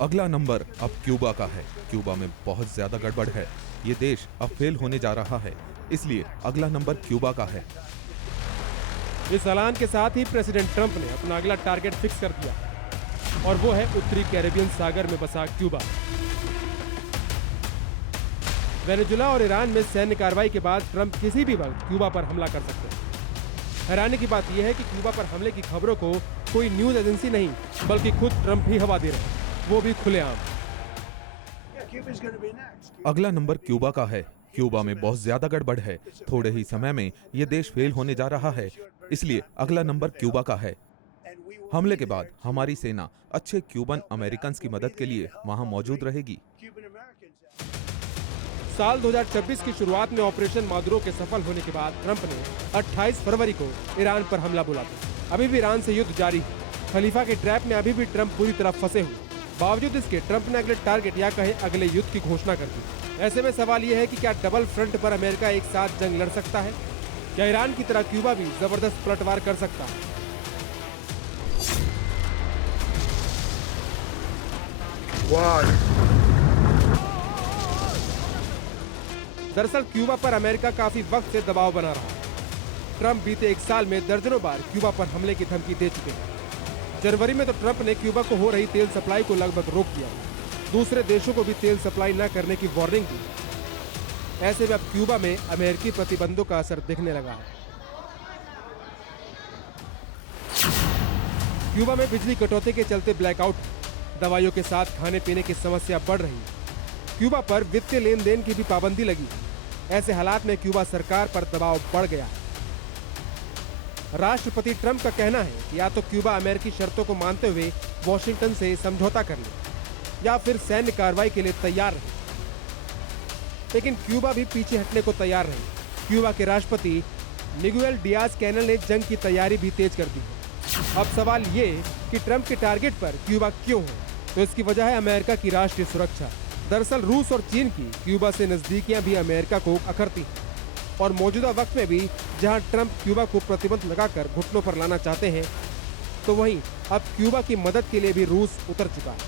अगला नंबर अब क्यूबा का है। क्यूबा में बहुत ज्यादा गड़बड़ है। ये देश अब फेल होने जा रहा है, इसलिए अगला नंबर क्यूबा का है। इस ऐलान के साथ ही प्रेसिडेंट ट्रंप ने अपना अगला टारगेट फिक्स कर दिया और वो है उत्तरी कैरेबियन सागर में बसा क्यूबा। वेनेजुला और ईरान में सैन्य कार्रवाई के बाद ट्रंप किसी भी वक्त क्यूबा पर हमला कर सकते हैं। हैरानी की बात यह है कि क्यूबा पर हमले की खबरों को कोई न्यूज एजेंसी नहीं बल्कि खुद ट्रंप ही हवा दे रहे हैं, वो भी खुलेआम। अगला नंबर क्यूबा का है। क्यूबा में बहुत ज्यादा गड़बड़ है। थोड़े ही समय में ये देश फेल होने जा रहा है, इसलिए अगला नंबर क्यूबा का है। हमले के बाद हमारी सेना अच्छे क्यूबन अमेरिकन की मदद के लिए वहां मौजूद रहेगी। साल 2026 की शुरुआत में ऑपरेशन मादुरो के सफल होने के बाद ट्रंप ने 28 फरवरी को ईरान पर हमला बोला था। अभी भी ईरान से युद्ध जारी है। खलीफा के ट्रैप में अभी भी ट्रंप पूरी तरह फंसे हुए। बावजूद इसके ट्रंप ने अगले टारगेट या कहे अगले युद्ध की घोषणा कर दी। ऐसे में सवाल यह है कि क्या डबल फ्रंट पर अमेरिका एक साथ जंग लड़ सकता है? क्या ईरान की तरह क्यूबा भी जबरदस्त पलटवार कर सकता है? दरअसल क्यूबा पर अमेरिका काफी वक्त से दबाव बना रहा है। ट्रंप बीते एक साल में दर्जनों बार क्यूबा पर हमले की धमकी दे चुके हैं। जनवरी में तो ट्रंप ने क्यूबा को हो रही तेल सप्लाई को लगभग रोक दिया। दूसरे देशों को भी तेल सप्लाई न करने की वार्निंग दी। ऐसे में अब क्यूबा में अमेरिकी प्रतिबंधों का असर दिखने लगा है। क्यूबा में बिजली कटौती के चलते ब्लैकआउट, दवाइयों के साथ खाने पीने की समस्या बढ़ रही है। क्यूबा पर वित्तीय लेन देन की भी पाबंदी लगी। ऐसे हालात में क्यूबा सरकार पर दबाव बढ़ गया है। राष्ट्रपति ट्रंप का कहना है कि या तो क्यूबा अमेरिकी शर्तों को मानते हुए वॉशिंगटन से समझौता कर ले या फिर सैन्य कार्रवाई के लिए तैयार रहे। लेकिन क्यूबा भी पीछे हटने को तैयार नहीं। क्यूबा के राष्ट्रपति मिगुएल डियाज कैनल ने जंग की तैयारी भी तेज कर दी है। अब सवाल ये कि ट्रंप के टारगेट पर क्यूबा क्यों है? तो इसकी वजह है अमेरिका की राष्ट्रीय सुरक्षा। दरअसल रूस और चीन की क्यूबा से नजदीकियां भी अमेरिका को अखरती हैं और मौजूदा वक्त में भी जहां ट्रंप क्यूबा को प्रतिबंध लगाकर घुटनों पर लाना चाहते हैं, तो वहीं अब क्यूबा की मदद के लिए भी रूस उतर चुका है।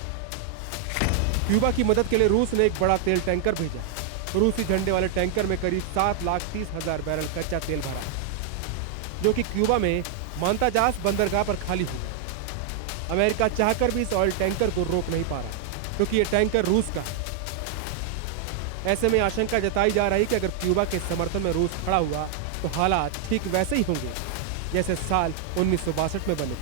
क्यूबा की मदद के लिए रूस ने एक बड़ा तेल टैंकर भेजा। रूसी झंडे वाले टैंकर में करीब 7,30,000 बैरल कच्चा तेल भरा, जो कि क्यूबा में मांताजास बंदरगाह पर खाली हुआ। अमेरिका चाहकर भी इस ऑयल टैंकर को रोक नहीं पा रहा, क्योंकि ये टैंकर रूस का है। ऐसे में आशंका जताई जा रही कि अगर क्यूबा के समर्थन में रूस खड़ा हुआ तो हालात ठीक वैसे ही होंगे जैसे साल 1962 में बने थे।